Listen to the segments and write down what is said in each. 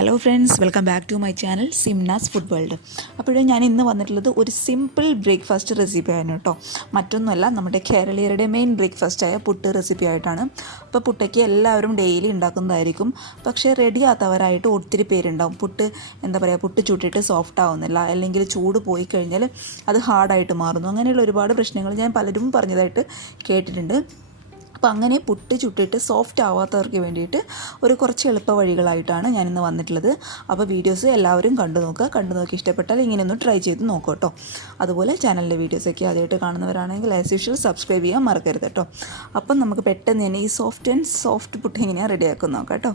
Hello friends, welcome back to my channel Simnas food world. അപ്പോഴേ ഞാൻ ഇന്ന് വന്നിട്ടുള്ളത് ഒരു സിമ്പിൾ ബ്രേക്ക്ഫാസ്റ്റ് റെസിപ്പി ആയിരുന്നു കേട്ടോ. മറ്റൊന്നുമല്ല, നമ്മുടെ കേരളീയരുടെ മെയിൻ ബ്രേക്ക്ഫാസ്റ്റായ പുട്ട് റെസിപ്പി ആയിട്ടാണ്. അപ്പോൾ പുട്ടയ്ക്ക് എല്ലാവരും ഡെയിലി ഉണ്ടാക്കുന്നതായിരിക്കും. പക്ഷേ റെഡി ആകാത്തവരായിട്ട് ഒത്തിരി പേരുണ്ടാവും. പുട്ട് ചുട്ടിട്ട് സോഫ്റ്റ് ആവുന്നില്ല, അല്ലെങ്കിൽ ചൂട് പോയി കഴിഞ്ഞാൽ അത് ഹാർഡായിട്ട് മാറുന്നു. അങ്ങനെയുള്ള ഒരുപാട് പ്രശ്നങ്ങൾ ഞാൻ പലരും പറഞ്ഞതായിട്ട് കേട്ടിട്ടുണ്ട്. അപ്പോൾ അങ്ങനെ പുട്ട് ചുട്ടിട്ട് സോഫ്റ്റ് ആവാത്തവർക്ക് വേണ്ടിയിട്ട് കുറച്ച് എളുപ്പ വഴികളായിട്ടാണ് ഞാനിന്ന് വന്നിട്ടുള്ളത്. അപ്പോൾ വീഡിയോസ് എല്ലാവരും കണ്ടു നോക്കി ഇഷ്ടപ്പെട്ടാൽ ഇങ്ങനെ ഒന്ന് ട്രൈ ചെയ്ത് നോക്കൂ കേട്ടോ. അതുപോലെ ചാനലിലെ വീഡിയോസൊക്കെ ആദ്യമായിട്ട് കാണുന്നവരാണെങ്കിൽ ആസ് യൂഷ്വൽ സബ്സ്ക്രൈബ് ചെയ്യാൻ മറക്കരുത് കേട്ടോ. അപ്പം നമുക്ക് പെട്ടെന്ന് തന്നെ ഈ സോഫ്റ്റ് പുട്ട് എങ്ങനെയാണ് റെഡിയാക്കി നോക്കാം കേട്ടോ.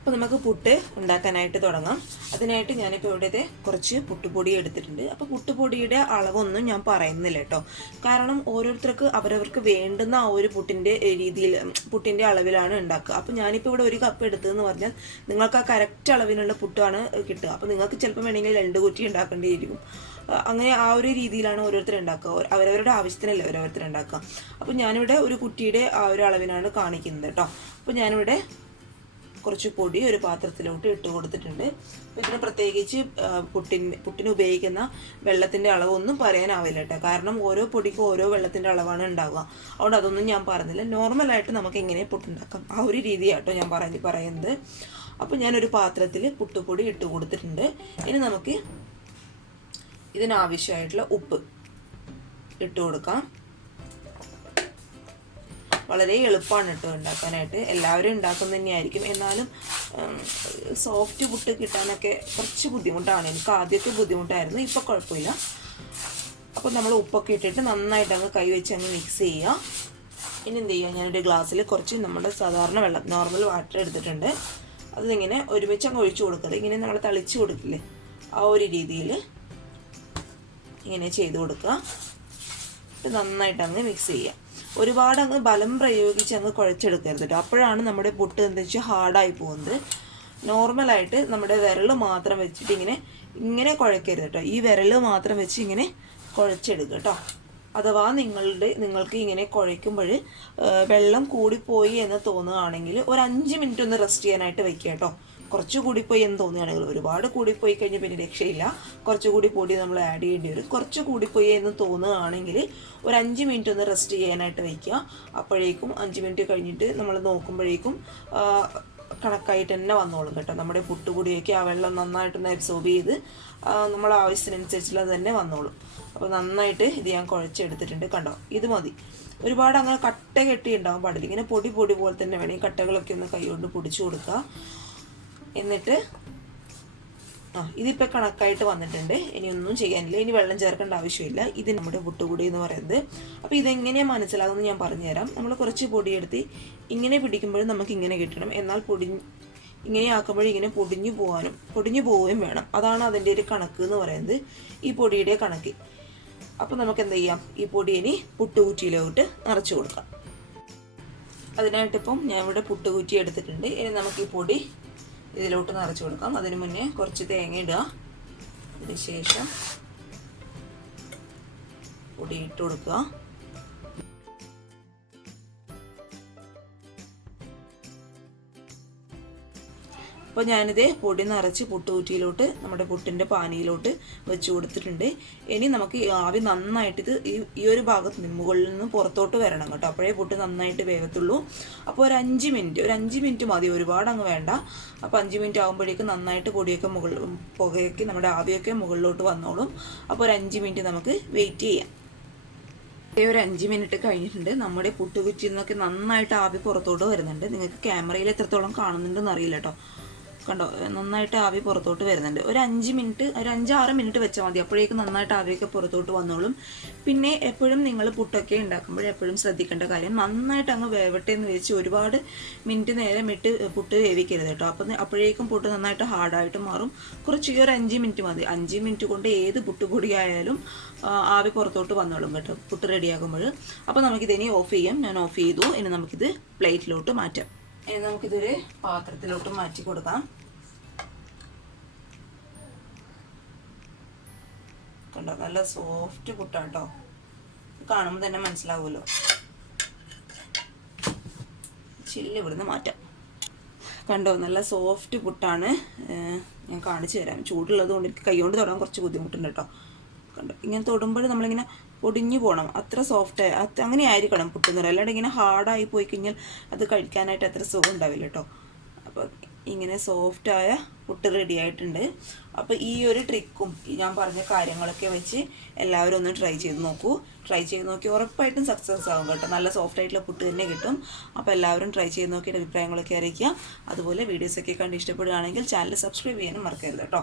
അപ്പോൾ നമുക്ക് പുട്ട് ഉണ്ടാക്കാനായിട്ട് തുടങ്ങാം. അതിനായിട്ട് ഞാനിപ്പോൾ ഇവിടെ കുറച്ച് പുട്ടുപൊടി എടുത്തിട്ടുണ്ട്. അപ്പോൾ പുട്ടുപൊടിയുടെ അളവൊന്നും ഞാൻ പറയുന്നില്ല കേട്ടോ. കാരണം ഓരോരുത്തർക്ക് അവരവർക്ക് വേണ്ടുന്ന ആ ഒരു പുട്ടിൻ്റെ അളവിലാണ് ഉണ്ടാക്കുക. അപ്പോൾ ഞാനിപ്പോൾ ഇവിടെ 1 കപ്പ് എടുത്തതെന്ന് പറഞ്ഞാൽ നിങ്ങൾക്ക് ആ കറക്റ്റ് അളവിനുള്ള പുട്ടാണ് കിട്ടുക. അപ്പോൾ നിങ്ങൾക്ക് ചിലപ്പോൾ വേണമെങ്കിൽ 2 കുറ്റി ഉണ്ടാക്കേണ്ടിയിരിക്കും. അങ്ങനെ ആ ഒരു രീതിയിലാണ് ഓരോരുത്തർ ഉണ്ടാക്കുക. അവരവരുടെ ആവശ്യത്തിനല്ലേ ഓരോരുത്തർ ഉണ്ടാക്കുക. അപ്പോൾ ഞാനിവിടെ ഒരു കുറ്റിയുടെ ആ ഒരു അളവിനാണ് കാണിക്കുന്നത് കേട്ടോ. അപ്പോൾ ഞാനിവിടെ കുറച്ച് പൊടി ഒരു പാത്രത്തിലോട്ട് ഇട്ട് കൊടുത്തിട്ടുണ്ട്. അപ്പോൾ ഇതിന് പ്രത്യേകിച്ച് പുട്ടിന് ഉപയോഗിക്കുന്ന വെള്ളത്തിൻ്റെ അളവൊന്നും പറയാനാവില്ല കേട്ടോ. കാരണം ഓരോ പൊടിക്കും ഓരോ വെള്ളത്തിൻ്റെ അളവാണ് ഉണ്ടാവുക. അതുകൊണ്ട് അതൊന്നും ഞാൻ പറഞ്ഞില്ല. നോർമലായിട്ട് നമുക്ക് എങ്ങനെ പുട്ടുണ്ടാക്കാം ആ ഒരു രീതിയാട്ടോ ഞാൻ പറയുന്നത്. അപ്പോൾ ഞാനൊരു പാത്രത്തിൽ പുട്ടുപൊടി ഇട്ട് കൊടുത്തിട്ടുണ്ട്. ഇനി നമുക്ക് ഇതിനാവശ്യമായിട്ടുള്ള ഉപ്പ് ഇട്ട് കൊടുക്കാം. വളരെ എളുപ്പമാണ് കേട്ടോ ഉണ്ടാക്കാനായിട്ട്. എല്ലാവരും ഉണ്ടാക്കുന്ന തന്നെയായിരിക്കും. എന്നാലും സോഫ്റ്റ് പുട്ട് കിട്ടാനൊക്കെ കുറച്ച് ബുദ്ധിമുട്ടാണ്. എനിക്ക് ആദ്യമൊക്കെ ബുദ്ധിമുട്ടായിരുന്നു, ഇപ്പോൾ കുഴപ്പമില്ല. അപ്പോൾ നമ്മൾ ഉപ്പൊക്കെ ഇട്ടിട്ട് നന്നായിട്ട് അങ്ങ് കൈ വെച്ച് അങ്ങ് മിക്സ് ചെയ്യുക. ഇനി എന്ത് ചെയ്യുക, ഞാനൊരു ഗ്ലാസ്സിൽ കുറച്ച് നമ്മുടെ സാധാരണ വെള്ളം, നോർമൽ വാട്ടർ എടുത്തിട്ടുണ്ട്. അതിങ്ങനെ ഒരുമിച്ച് അങ്ങ് ഒഴിച്ചു കൊടുക്കരുത്. ഇങ്ങനെ നമ്മൾ തളിച്ച് കൊടുക്കില്ലേ, ആ ഒരു രീതിയിൽ ഇങ്ങനെ ചെയ്ത് കൊടുക്കുക. എന്നിട്ട് നന്നായിട്ട് അങ്ങ് മിക്സ് ചെയ്യുക. ഒരുപാട് അങ്ങ് ബലം പ്രയോഗിച്ച് അങ്ങ് കുഴച്ചെടുക്കരുത് കേട്ടോ. അപ്പോഴാണ് നമ്മുടെ പുട്ട് എന്താ വെച്ചാൽ ഹാർഡായി പോകുന്നത്. നോർമലായിട്ട് നമ്മുടെ വിരൽ മാത്രം വെച്ചിട്ട് ഇങ്ങനെ കുഴക്കരുത് കേട്ടോ. ഈ വിരൽ മാത്രം വെച്ച് ഇങ്ങനെ കുഴച്ചെടുക്കുക കേട്ടോ. അഥവാ നിങ്ങൾക്ക് ഇങ്ങനെ കുഴയ്ക്കുമ്പോൾ വെള്ളം കൂടിപ്പോയി എന്ന് തോന്നുകയാണെങ്കിൽ ഒരു 5 മിനിറ്റ് ഒന്ന് റെസ്റ്റ് ചെയ്യാനായിട്ട് വെക്കുക കേട്ടോ. കുറച്ച് കൂടിപ്പോയി എന്ന് തോന്നുകയാണെങ്കിൽ, ഒരുപാട് കൂടിപ്പോയി കഴിഞ്ഞാൽ പിന്നെ രക്ഷയില്ല. കുറച്ചുകൂടി പൊടി നമ്മൾ ആഡ് ചെയ്യേണ്ടി വരും. കുറച്ച് കൂടിപ്പോയി എന്ന് തോന്നുകയാണെങ്കിൽ ഒരു 5 മിനിറ്റ് ഒന്ന് റെസ്റ്റ് ചെയ്യാനായിട്ട് വയ്ക്കുക. അപ്പോഴേക്കും 5 മിനിറ്റ് കഴിഞ്ഞിട്ട് നമ്മൾ നോക്കുമ്പോഴേക്കും കണക്കായിട്ട് തന്നെ വന്നോളും കേട്ടോ. നമ്മുടെ പുട്ടുപൊടിയൊക്കെ ആ വെള്ളം നന്നായിട്ടൊന്ന് അബ്സോർബ് ചെയ്ത് നമ്മൾ ആവശ്യത്തിനനുസരിച്ചുള്ള തന്നെ വന്നോളും. അപ്പോൾ നന്നായിട്ട് ഇത് ഞാൻ കുഴച്ചെടുത്തിട്ടുണ്ട്. കണ്ടോ, ഇത് മതി. ഒരുപാട് അങ്ങനെ കട്ട കെട്ടി ഉണ്ടാവാൻ പാടില്ല. ഇങ്ങനെ പൊടി പോലെ തന്നെ വേണം. ഈ കട്ടകളൊക്കെ ഒന്ന് കൈകൊണ്ട് പൊടിച്ചു കൊടുക്കുക. എന്നിട്ട് ഇതിപ്പോൾ കണക്കായിട്ട് വന്നിട്ടുണ്ട്. ഇനി ഒന്നും ചെയ്യാനില്ല. ഇനി വെള്ളം ചേർക്കേണ്ട ആവശ്യമില്ല. ഇത് നമ്മുടെ പുട്ടുപൊടി എന്ന് പറയുന്നത്. അപ്പോൾ ഇതെങ്ങനെയാണ് മനസ്സിലാകുന്നത് ഞാൻ പറഞ്ഞുതരാം. നമ്മൾ കുറച്ച് പൊടിയെടുത്ത് ഇങ്ങനെ പിടിക്കുമ്പോഴും നമുക്ക് ഇങ്ങനെ കിട്ടണം. എന്നാൽ ഇങ്ങനെ ആക്കുമ്പോഴും ഇങ്ങനെ പൊടിഞ്ഞു പോവുകയും വേണം. അതാണ് അതിൻ്റെ ഒരു കണക്ക് എന്ന് പറയുന്നത്, ഈ പൊടിയുടെ കണക്ക്. അപ്പോൾ നമുക്ക് എന്ത് ചെയ്യാം, ഈ പൊടി ഇനി പുട്ടുകുറ്റിയിലോട്ട് നിറച്ച് കൊടുക്കാം. അതിനായിട്ടിപ്പം ഞാൻ ഇവിടെ പുട്ടുകുറ്റി എടുത്തിട്ടുണ്ട്. ഇനി നമുക്ക് ഈ പൊടി ഇതിലോട്ട് നിറച്ച് കൊടുക്കാം. അതിന് മുന്നേ കുറച്ച് തേങ്ങ ഇടുക. അതിന് ശേഷം പൊടി ഇട്ട് കൊടുക്കുക. അപ്പോൾ ഞാനിത് പൊടി നിറച്ച് പുട്ടുകുറ്റിയിലോട്ട് നമ്മുടെ പുട്ടിൻ്റെ പാനിയിലോട്ട് വെച്ച് കൊടുത്തിട്ടുണ്ട്. ഇനി നമുക്ക് ആവി നന്നായിട്ട് ഈ ഒരു ഭാഗത്ത് നിന്ന് മുകളിൽ നിന്ന് പുറത്തോട്ട് വരണം കേട്ടോ. അപ്പോഴേ പുട്ട് നന്നായിട്ട് വേഗത്തുള്ളൂ. അപ്പോൾ ഒരു 5 മിനിറ്റ് മതി, ഒരുപാട് അങ്ങ് വേണ്ട. അപ്പോൾ 5 മിനിറ്റ് ആകുമ്പോഴേക്കും നന്നായിട്ട് പൊടിയൊക്കെ പുകയൊക്കെ നമ്മുടെ ആവിയൊക്കെ മുകളിലോട്ട് വന്നോളും. അപ്പോൾ ഒരു 5 മിനിറ്റ് നമുക്ക് വെയിറ്റ് ചെയ്യാം. ഒരു 5 മിനിറ്റ് കഴിഞ്ഞിട്ടുണ്ട്. നമ്മുടെ പുട്ടുകുറ്റിയിൽ നിന്നൊക്കെ നന്നായിട്ട് ആവി പുറത്തോട്ട് വരുന്നുണ്ട്. നിങ്ങൾക്ക് ക്യാമറയിൽ എത്രത്തോളം കാണുന്നുണ്ടെന്ന് അറിയില്ല കേട്ടോ. കണ്ടോ, നന്നായിട്ട് ആവി പുറത്തോട്ട് വരുന്നുണ്ട്. ഒരു 5-6 മിനിറ്റ് വെച്ചാൽ മതി. അപ്പോഴേക്കും നന്നായിട്ട് ആവിയൊക്കെ പുറത്തോട്ട് വന്നോളും. പിന്നെ എപ്പോഴും നിങ്ങൾ പുട്ടൊക്കെ ഉണ്ടാക്കുമ്പോൾ എപ്പോഴും ശ്രദ്ധിക്കേണ്ട കാര്യം, നന്നായിട്ട് അങ്ങ് വേവട്ടെ എന്ന് വെച്ച് ഒരുപാട് മിനിറ്റ് നേരം ഇട്ട് പുട്ട് വേവിക്കരുത് കേട്ടോ. അപ്പോഴേക്കും പുട്ട് നന്നായിട്ട് ഹാർഡായിട്ട് മാറും. കുറച്ച് ഒരു 5 മിനിറ്റ് മതി. 5 മിനിറ്റ് കൊണ്ട് ഏത് പുട്ടുപൊടി ആയാലും ആവി പുറത്തോട്ട് വന്നോളും കേട്ടോ, പുട്ട് റെഡിയാകുമ്പോൾ. അപ്പോൾ നമുക്കിതിനി ഓഫ് ചെയ്യാം. ഞാൻ ഓഫ് ചെയ്തു. ഇനി നമുക്കിത് പ്ലേറ്റിലോട്ട് മാറ്റാം. ഇനി നമുക്കിതൊരു പാത്രത്തിലോട്ട് മാറ്റി കൊടുക്കാം. കണ്ടോ, നല്ല സോഫ്റ്റ് പുട്ടാട്ടോ. കാണുമ്പോൾ തന്നെ മനസ്സിലാവുമല്ലോ. ചില്ല് ഇവിടുന്ന് മാറ്റാം. കണ്ടോ, നല്ല സോഫ്റ്റ് പുട്ടാണ്. ഞാൻ കാണിച്ചു തരാം. ചൂടുള്ളത് കൊണ്ട് എനിക്ക് കൈ കൊണ്ട് തൊടാൻ കുറച്ച് ബുദ്ധിമുട്ടുണ്ട് കേട്ടോ. കണ്ടോ, ഇങ്ങനെ തൊടുമ്പോൾ നമ്മളിങ്ങനെ പൊടിഞ്ഞു പോകണം, അത്ര സോഫ്റ്റ് അങ്ങനെ ആയിരിക്കണം പുട്ടെന്ന് പറയുക. അല്ലാണ്ട് ഇങ്ങനെ ഹാർഡായി പോയി കഴിഞ്ഞാൽ അത് കഴിക്കാനായിട്ട് അത്ര സുഖം ഉണ്ടാവില്ല കേട്ടോ. അപ്പോൾ ഇങ്ങനെ സോഫ്റ്റായ പുട്ട് റെഡി ആയിട്ടുണ്ട്. അപ്പോൾ ഈ ഒരു ട്രിക്കും ഞാൻ പറഞ്ഞ കാര്യങ്ങളൊക്കെ വെച്ച് എല്ലാവരും ഒന്ന് ട്രൈ ചെയ്ത് നോക്കൂ. ട്രൈ ചെയ്ത് നോക്കി ഉറപ്പായിട്ടും സക്സസ് ആകും കേട്ടോ. നല്ല സോഫ്റ്റ് ആയിട്ടുള്ള പുട്ട് തന്നെ കിട്ടും. അപ്പോൾ എല്ലാവരും ട്രൈ ചെയ്ത് നോക്കിയിട്ട് അഭിപ്രായങ്ങളൊക്കെ അറിയിക്കുക. അതുപോലെ വീഡിയോസൊക്കെ കണ്ട് ഇഷ്ടപ്പെടുകയാണെങ്കിൽ ചാനൽ സബ്സ്ക്രൈബ് ചെയ്യാനും മറക്കരുത് കേട്ടോ.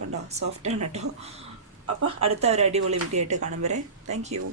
കണ്ടോ, സോഫ്റ്റാണ് കേട്ടോ. അപ്പോൾ അടുത്ത ഒരു അടിപൊളി വീഡിയോ ആയിട്ട് കാണും വരെ താങ്ക് യു.